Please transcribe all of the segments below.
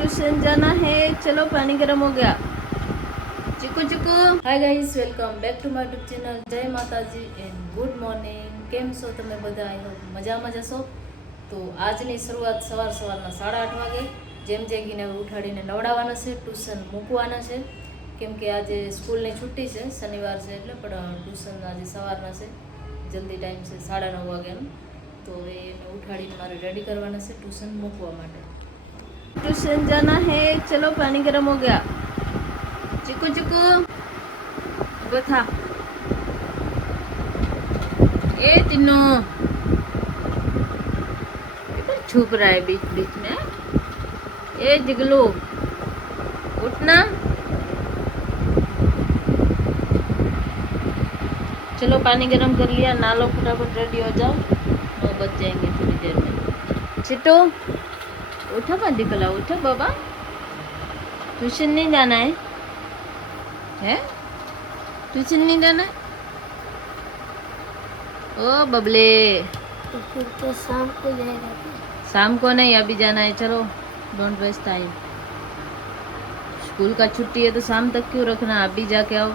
Tuition जाना है, चलो पानी गर्म हो गया। चिकू चिकू hi guys, welcome back to my YouTube channel. જય માતાજી એન્ડ ગુડ મોર્નિંગ। કેમ છો તમે બધા? આઈ હોપ મજામાં જશો। તો આજની શરૂઆત સવારના 8:30 વાગે જેમ જેગીને ઉઠાડીને નવડાવવાના છે, ટ્યુશન મૂકવાના છે, કેમ કે આજે સ્કૂલની છુટ્ટી છે, શનિવાર છે એટલે, પણ ટ્યુશન આજે સવારના છે, જલ્દી ટાઈમ છે 9:30 વાગ્યાનો। તો હવે એને ઉઠાડીને મારે રેડી કરવાના છે ટ્યુશન મૂકવા માટે। ट्यूशन जाना है, चलो पानी गर्म हो गया। चिकू चिकू बता ए तीनों छुप रहा है बीच बीच में। ए जिगलू उठना, चलो पानी गर्म कर लिया, नालो फटाफट रेडी हो जाओ, 9 बज जाएंगे थोड़ी देर में। चिट्टू उठो मत निकला, उठो बाबा, ट्यूशन नहीं जाना है? ट्यूशन नहीं जाना है? ओ बबले, तो फिर तो शाम को जाएगा। शाम को नहीं, अभी जाना है, चलो डोंट वेस्ट टाइम। स्कूल का छुट्टी है तो शाम तक क्यों रखना, अभी जाके आओ।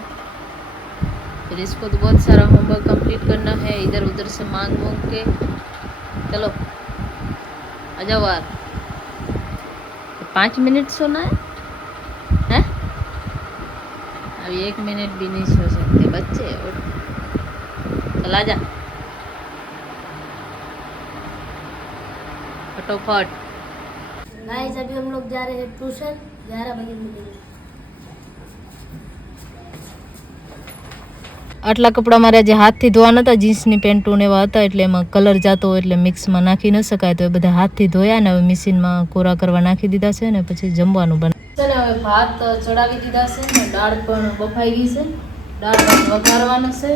फिर इसको तो बहुत सारा होमवर्क कंप्लीट करना है, इधर उधर से मांग के। चलो आ जाओ यार, 5 मिनट सोना है? अभी 1 मिनट भी नहीं सो सकते बच्चे। चला जा फटोफट। गाइस अभी हम लोग जा रहे हैं ट्यूशन, 11 बजे मिलेंगे। આટલા કપડાં મારે આજે હાથથી ધોવાના હતા, જીન્સની પેન્ટો ને એવા હતા, એટલે એમાં કલર જાતો હોય એટલે મિક્સમાં નાખી ન શકાય, તો એ બધા હાથથી ધોયા ને હવે મશીનમાં કોરા કરવા નાખી દીધા છે ને પછી જમવાનું બને છે ને। હવે ભાત ચડાવી દીધા છે ને, દાળ પણ બફાઈ ગઈ છે, દાળ ભાત વઘારવાના છે,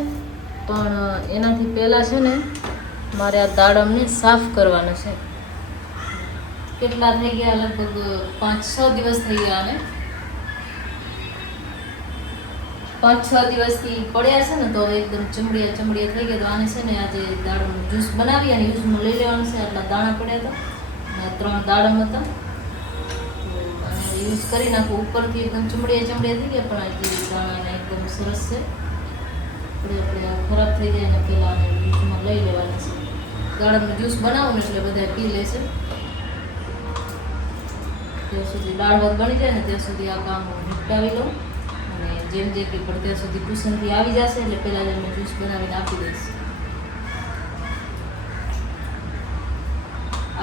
પણ એનાથી પહેલાં છે ને મારે આ દાડમને સાફ કરવાના છે। કેટલા થઈ ગયા, લગભગ 5-6 દિવસ થઈ ગયા, અને 5-6 દિવસથી પડ્યા છે ને, તો હવે એકદમ ચમડીયા થઈ ગયા। તો આને છે ને આજે દાડમનું જ્યુસ બનાવી અને યુઝમાં લઈ લેવાનું છે। આટલા દાણા પડ્યા હતા અને 3 દાડમ હતા, તો યુઝ કરી નાખું। ઉપરથી એકદમ ચમડીયા થઈ ગયા, પણ આજે દાણાને એકદમ સરસ છે, આપણે ખરાબ થઈ જાય ને પહેલાં આને યુઝમાં લઈ લેવાના છે। દાડમનું જ્યુસ બનાવું ને એટલે બધા પી લેશે। ત્યાં સુધી દાળ ભાત બની જાય ને ત્યાં સુધી આ કામ નિપટાવી લઉં, અને જેમ જે કે પણ ત્યાં સુધી ટ્યુશનથી આવી જશે એટલે પહેલાં જ મેં જ્યુસ બનાવીને આપી દઈશ।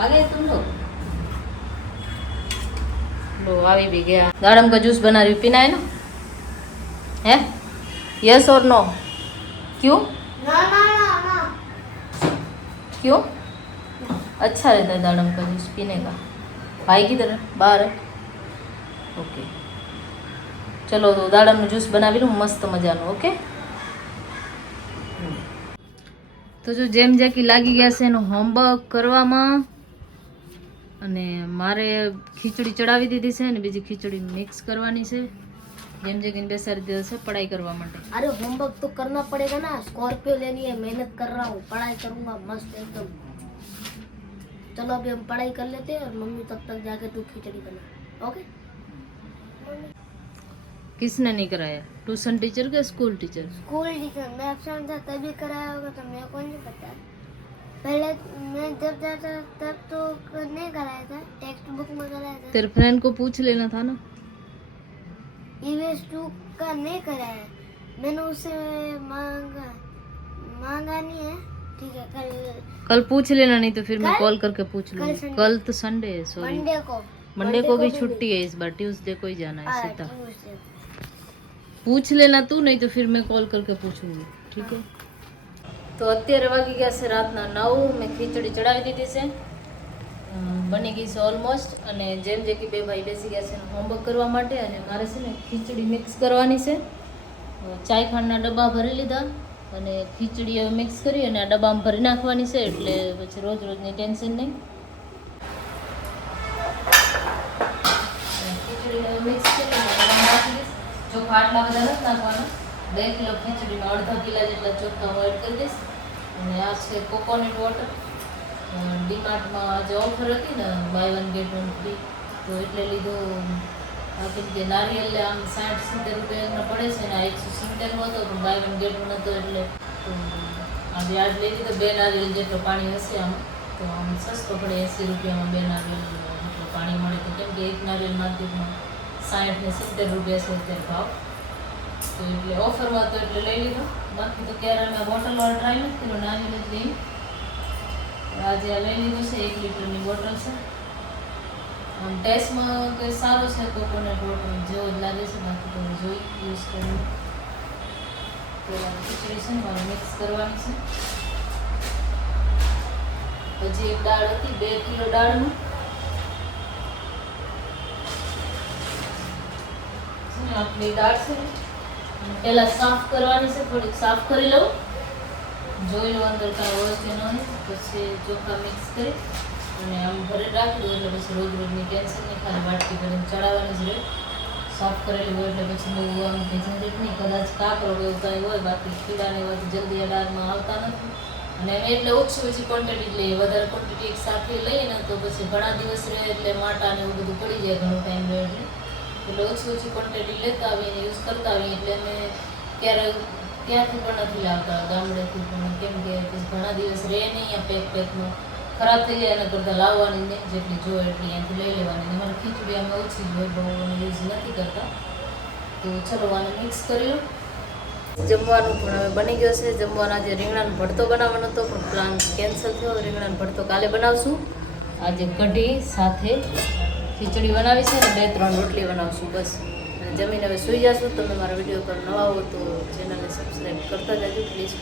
आगे तुम लोग लो, આવી भी गया। दाड़म का जूस बना रही हूँ, पीना है ना? है यस और नो? क्यों? ना क्यों? अच्छा रहता है दाड़म का जूस पीने का। भाई की तरह बाहर है, ओके। चलो तो દાડમનું જ્યુસ બનાવી લઉં મસ્ત મજાનું, ઓકે। તો જો જેમ જેકી લાગી ગયા છે એનું હોમવર્ક કરવામાં, અને મારે ખીચડી ચડાવી દીધી છે અને બીજી ખીચડી મિક્સ કરવાની છે। જેમ જેકીને બેસાડી દીધા છે पढ़ाई કરવા માટે। अरे होमवर्क तो करना पड़ेगा ना, स्कॉर्पियो लेनी है, मेहनत कर रहा हूँ, पढ़ाई करूँगा मस्त एकदम। चलो अभी हम पढ़ाई कर लेते हैं और मम्मी तब तक जाके तू खिचड़ी बना, ओके? किसने नहीं कराया, ट्यूशन टीचर के स्कूल टीचर? School teacher. मैं एब्सेंट था तभी कराया होगा, तो मेरे को नहीं पता। पहले मैं जब जाता तब तो नहीं कराया था, टेक्स्ट बुक में कराया था। तेरे फ्रेंड को पूछ लेना था ना। EVS 2 का नहीं कराया, मैंने उससे मांगा नहीं है, ठीक है? कल पूछ लेना, नहीं तो फिर मैं कल? कॉल करके पूछ लूँगी। कल तो संडे है, सॉरी, मंडे को भी छुट्टी है इस बार, ट्यूसडे को ही जाना है सीधा। पूछ लेना तू, नहीं तो फिर मैं कॉल करके पूछूंगी, ठीक है? તો અત્યારે વાગી ગયા છે રાતના 9। મેં ખીચડી ચડાવી દીધી છે, બની ગઈ છે ઓલમોસ્ટ। અને જેમ જે કે બે ભાઈ બેસી ગયા છે હોમવર્ક કરવા માટે, અને મારે છે ને ખીચડી મિક્સ કરવાની છે। ચાય ખાંડના ડબ્બા ભરી લીધા અને ખીચડી હવે મિક્સ કરી અને આ ડબ્બામાં ભરી નાખવાની છે, એટલે પછી રોજની ટેન્શન નહીં। ખીચડી હવે મિક્સ કરી નાખી દઈશ। ચોખા આટલા બધા નથી નાખવાના, 2 કિલો ખીચડીમાં અડધા કિલા જેટલા ચોખા હું એડ કરી દઈશ। અને આ છે કોકોનટ વોટર, ડીમાર્ટમાં આજે ઓફર હતી ને, બાય 1 ગેટ 1 ફ્રી, તો એટલે લીધું. બાકી જે નારિયેલ આમ 60-70 રૂપિયાનો પડે છે ને, આ 170 નો હતો પણ બાય વન ગેટ વન હતો એટલે આજે આજ લઈ લીધો. 2 નારિયેલ જેટલો પાણી હશે આમ, તો આમ સસ્તો પડે. 80 રૂપિયામાં 2 નારિયેલ જેટલું પાણી મળે. તો કેમ કે એક નારિયેલ માર્કેટમાં 60 ને 70 રૂપિયા છે અત્યારે ભાવ. તો એટલે ઓફરમાં તો એટલે લઈ લીધો. બાકી તો ક્યારે મેં બોટલવાળો ટ્રાય નથી કર્યો, નાની જ લઈ. આજે આ લઈ લીધું છે. 1 લીટરની બોટલ છે. આમ ટેસ્ટમાં કંઈ સારો છે, કોકોનટ વોટર જેવો જ લાગે છે. બાકી તો જોઈ યુઝ કરીને ખીચડી છે મારે મિક્સ કરવાની છે. પછી એક દાળ હતી, 2 કિલો દાળમાં આપણી દાળ છે પહેલા સાફ કરવાની છે. થોડીક સાફ કરી લઉં, જોઈ લો અંદર કાંઈ હોય કે ન હોય. પછી ચોખા મિક્સ કરી અને આમ ઘરે રાખી દઉં એટલે પછી રોજ રોજની ટેન્શન નહીં. ખાલી વાટકી કરીને ચડાવવાની જ રહે. સાફ કરેલી હોય એટલે પછી બહુ આમ કે ઝંઝટ નહીં. કદાચ કાકરો એવું કાંઈ હોય, બાકી કીડાને એવા જલ્દી આ દાળમાં આવતા નથી. અને અમે એટલે ઓછી ક્વોન્ટિટી જ લઈએ. વધારે ક્વોન્ટિટી એક સાથે લઈએ ને તો પછી ઘણા દિવસ રહે એટલે માટા ને એવું બધું પડી જાય, ઘણો ટાઈમ રહે એટલે ઓછી ક્વોન્ટિટી લેતા આવીએ અને યુઝ કરતા આવીએ. એટલે અમે ક્યારેક ત્યાંથી પણ નથી લાવતા, ગામડેથી પણ. કેમ કે ઘણા દિવસ રહે નહીં આ પેકમાં, ખરાબ થઈ જાય. એના કરતાં લાવવાની નહીં, જેટલી જોઈએ એટલી અહીંયાથી લઈ લેવાની. અમારે ખીચડી અમે ઓછી જ હોય, બહુ યુઝ નથી કરતા. તો ચલો આને મિક્સ કરી લો. જમવાનું પણ હવે બની ગયો છે. જમવાના જે રીંગણાનો ભરતો બનાવવાનો હતો પણ પ્લાન કેન્સલ થયો. રીંગણાનો ભરતો કાલે બનાવશું. આજે કઢી સાથે ખીચડી બનાવી છે ને 2-3 રોટલી બનાવશું બસ. અને જમીને હવે સૂઈ જશું. તમે મારા વિડીયો પર નવા હો તો ચેનલને સબસ્ક્રાઈબ કરતા જજો પ્લીઝ.